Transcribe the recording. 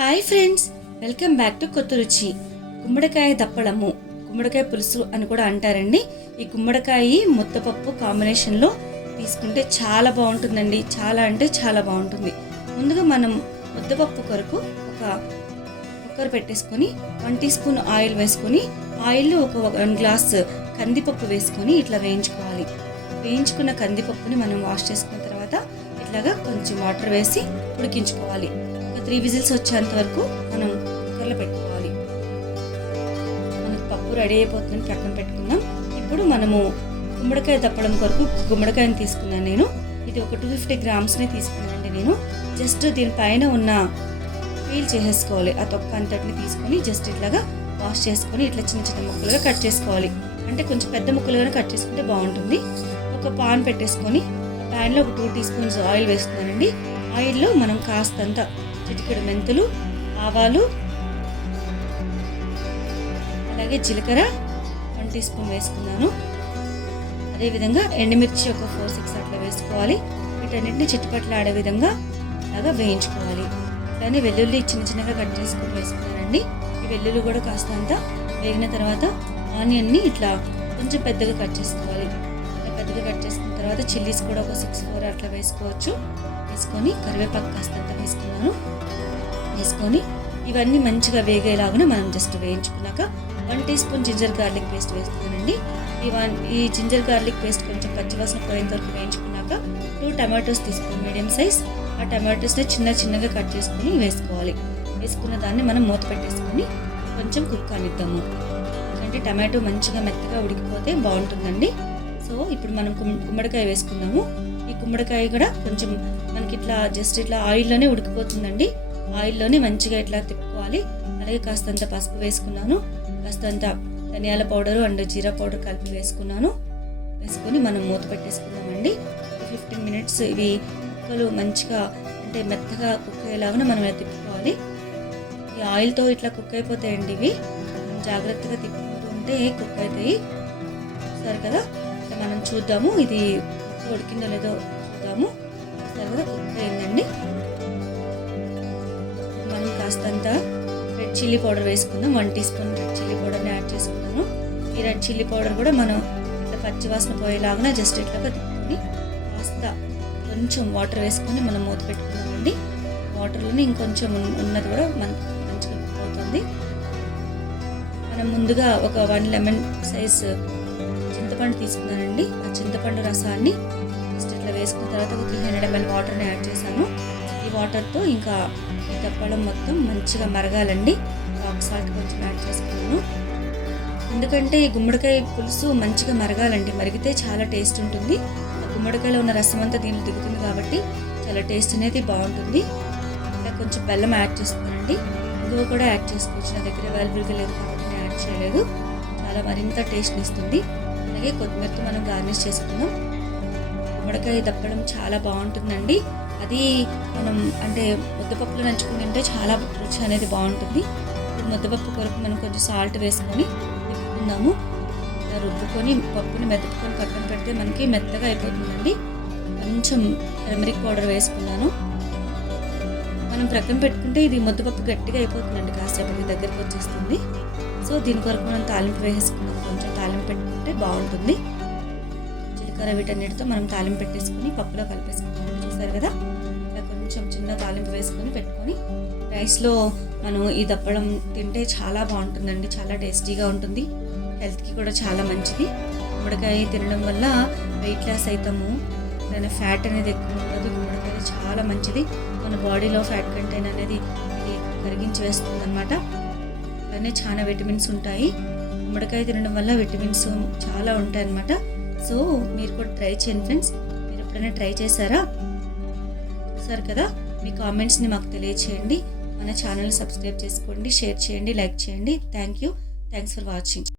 Hi friends welcome back to కొత్త రుచి గుమ్మడికాయ దప్పడము గుమ్మడికాయ పులుసు అని కూడా అంటారండి ఈ గుమ్మడికాయ ముద్దపప్పు కాంబినేషన్లో తీసుకుంటే చాలా బాగుంటుందండి చాలా అంటే చాలా బాగుంటుంది ముందుగా మనం ముద్దపప్పు కొరకు ఒక కుక్కర్ పెట్టేసుకొని వన్ టీ స్పూన్ ఆయిల్ వేసుకొని ఆయిల్లో ఒక వన్ గ్లాస్ కందిపప్పు వేసుకొని ఇట్లా వేయించుకోవాలి వేయించుకున్న కందిపప్పుని మనం వాష్ చేసుకున్న తర్వాత ఇట్లాగా కొంచెం వాటర్ వేసి ఉడికించుకోవాలి ఒక త్రీ విజిల్స్ వచ్చేంత వరకు మనం కుక్కర్లో పెట్టుకోవాలి. మనకు పప్పు రెడీ అయిపోతుందని పక్కన పెట్టుకుందాం. ఇప్పుడు మనము గుమ్మడికాయ తప్పడం కొరకు గుమ్మడికాయని తీసుకున్నాను నేను. ఇది ఒక టూ ఫిఫ్టీ గ్రామ్స్ని తీసుకున్నానండి నేను. జస్ట్ దీనిపైన ఉన్న పీల్ చేసేసుకోవాలి. ఆ తొక్క అంతటిని తీసుకొని జస్ట్ ఇట్లాగా వాష్ చేసుకొని ఇట్లా చిన్న చిన్న ముక్కలుగా కట్ చేసుకోవాలి. అంటే కొంచెం పెద్ద ముక్కలుగానే కట్ చేసుకుంటే బాగుంటుంది. ఒక పాన్ పెట్టేసుకొని పాన్లో ప్యాన్లో ఒక టూ టీ స్పూన్స్ ఆయిల్ వేస్తున్నానండి. ఆయిల్లో మనం కాస్తంత చిటికెడు మెంతులు ఆవాలు అలాగే జీలకర్ర వన్ టీ స్పూన్ వేసుకున్నాను. అదేవిధంగా ఎండుమిర్చి ఒక ఫోర్ సిక్స్ అట్లా వేసుకోవాలి. వీటన్నిటిని చిట్టుపట్లు ఆడే విధంగా అలాగా వేయించుకోవాలి. అలానే వెల్లుల్లి చిన్న చిన్నగా కట్ చేసుకొని వేసుకున్నానండి. ఈ వెల్లుల్లి కూడా కాస్తంత వేగిన తర్వాత ఆనియన్ని ఇట్లా కొంచెం పెద్దగా కట్ చేసుకోవాలి. పెద్దగా కట్ చేసుకున్న తర్వాత చిల్లీస్ కూడా ఒక సిక్స్ ఫోర్ అట్లా వేసుకోవచ్చు. వేసుకొని కరివేపాకు కాస్తంత వేసుకున్నాను. వేసుకొని ఇవన్నీ మంచిగా వేగేలాగా మనం just వేయించుకున్నాక one teaspoon ginger garlic paste వేస్తున్నానండి ఈ వన్ ఈ జింజర్ గార్లిక్ పేస్ట్ కొంచెం పచ్చివాసన పోయేంత వరకు వేయించుకున్నాక టూ టమాటోస్ తీసుకుని మీడియం సైజ్. ఆ టమాటోస్ని చిన్న చిన్నగా కట్ చేసుకుని వేసుకోవాలి. వేసుకున్న దాన్ని మనం మూత పెట్టేసుకొని కొంచెం కుక్ కానిద్దాము. ఎందుకంటే టమాటో మంచిగా మెత్తగా ఉడికిపోతే బాగుంటుందండి. సో ఇప్పుడు మనం గుమ్మడికాయ వేసుకుందాము. ఈ గుమ్మడికాయ కూడా కొంచెం మనకి ఇట్లా జస్ట్ ఇట్లా ఆయిల్లోనే ఉడికిపోతుందండి. ఆయిల్లోనే మంచిగా ఇట్లా తిప్పుకోవాలి. అలాగే కాస్తంత పసుపు వేసుకున్నాను. కాస్తంత ధనియాల పౌడరు అండ్ జీరా పౌడర్ కలిపి వేసుకున్నాను. వేసుకొని మనం మూత పెట్టేసుకుందామండి. ఫిఫ్టీన్ మినిట్స్ ఇవి ముక్కలు మంచిగా అంటే మెత్తగా కుక్ అయ్యేలాగా మనం ఇలా తిప్పుకోవాలి. ఈ ఆయిల్తో ఇట్లా కుక్ అయిపోతాయండి ఇవి. జాగ్రత్తగా తిప్పుకుంటూ ఉంటే కుక్ అవుతాయి. సరే కదా మనం చూద్దాము. ఇది ఉడికిందో లేదో చూద్దాము. తర్వాత కదా మనం కాస్తంత రెడ్ చిల్లీ పౌడర్ వేసుకుందాం. One teaspoon red chilli పౌడర్ని యాడ్ చేసుకున్నాను ఈ రెడ్ చిల్లీ పౌడర్ కూడా మనం ఇట్లా పచ్చివాసన పోయేలాగా జస్ట్ ఇట్లాగా తిప్పుకొని కాస్త కొంచెం వాటర్ వేసుకొని మనం మూత పెట్టుకున్నామండి వాటర్లోనే ఇంకొంచెం ఉన్నది కూడా మనకు మంచిగా పోతుంది. మనం ముందుగా ఒక వన్ లెమన్ సైజ్ చింతపండు తీసుకున్నానండి. ఆ చింతపండు రసాన్ని ఫస్ట్ ఇట్లా వేసుకున్న తర్వాత ఒక త్రీ హండ్రెడ్ ఎంఎల్ వాటర్ని యాడ్ చేశాను. ఈ వాటర్తో ఇంకా ఈ దప్పడం మొత్తం మంచిగా మరగాలండి. ఒకసారి కొంచెం యాడ్ చేసుకున్నాను. ఎందుకంటే ఈ గుమ్మడికాయ పులుసు మంచిగా మరగాలండి. మరిగితే చాలా టేస్ట్ ఉంటుంది. ఆ గుమ్మడికాయలో ఉన్న రసం అంతా దీనిలో దిగుతుంది కాబట్టి చాలా టేస్ట్ అనేది బాగుంటుంది. ఇలా కొంచెం బెల్లం యాడ్ చేస్తున్నానండి. ఇంగువ కూడా యాడ్ చేసుకోవచ్చు. నా దగ్గర అవైలబుల్గా లేదు కాబట్టి నేను యాడ్ చేయలేదు. చాలా మరింత టేస్ట్ని ఇస్తుంది. అలాగే కొత్తిమీరతో మనం గార్నిష్ చేసుకుందాం. గుమ్మడికాయ దప్పడం చాలా బాగుంటుందండి. అది మనం అంటే ముద్దపప్పులో నంచుకుని తింటే చాలా రుచి అనేది బాగుంటుంది. ఇప్పుడు ముద్దపప్పు కొరకు మనం కొంచెం సాల్ట్ వేసుకొని తిప్పుకుందాము. రుబ్బుకొని పప్పుని మెతుక్కొని పక్కన పెడితే మనకి మెత్తగా అయిపోతుందండి. కొంచెం టర్మరిక్ పౌడర్ వేసుకున్నాను. మనం ప్రక్కన పెట్టుకుంటే ఇది ముద్దపప్పు గట్టిగా అయిపోతుందండి కాసేపటికి దగ్గరికి వచ్చేస్తుంది. సో దీని కొరకు మనం తాలింపు వేసుకున్నాం కొంచెం తాలింపు పెట్టుకుంటే బాగుంటుంది. జీలకర్ర వీటన్నిటితో మనం తాలింపు పెట్టేసుకుని పప్పులో కలిపేసుకుంటాం చూసారు కదా? ఇలా కొంచెం చిన్న తాలింపు వేసుకొని పెట్టుకొని రైస్లో మనం ఈ దప్పడం తింటే చాలా బాగుంటుందండి. చాలా టేస్టీగా ఉంటుంది. హెల్త్కి కూడా చాలా మంచిది. గుమ్మడికాయ తినడం వల్ల వెయిట్ లాస్ అవుతాము దాని ఫ్యాట్ అనేది ఎక్కువ ఉండదు. గుమ్మడికాయ చాలా మంచిది. మన బాడీలో ఫ్యాట్ కంటెంట్ అనేది ఇది కరిగించి వేస్తుంది అనమాట అలానే చాలా విటమిన్స్ ఉంటాయి. గుమ్మడికాయ తినడం వల్ల విటమిన్స్ చాలా ఉంటాయి అన్నమాట. సో మీరు కూడా ట్రై చేయండి ఫ్రెండ్స్ మీరు ఎప్పుడైనా ట్రై చేశారా? చూసారు కదా మీ కామెంట్స్ని మాకు తెలియచేయండి. మన ఛానల్ సబ్స్క్రైబ్ చేసుకోండి షేర్ చేయండి లైక్ చేయండి. Thank you thanks for watching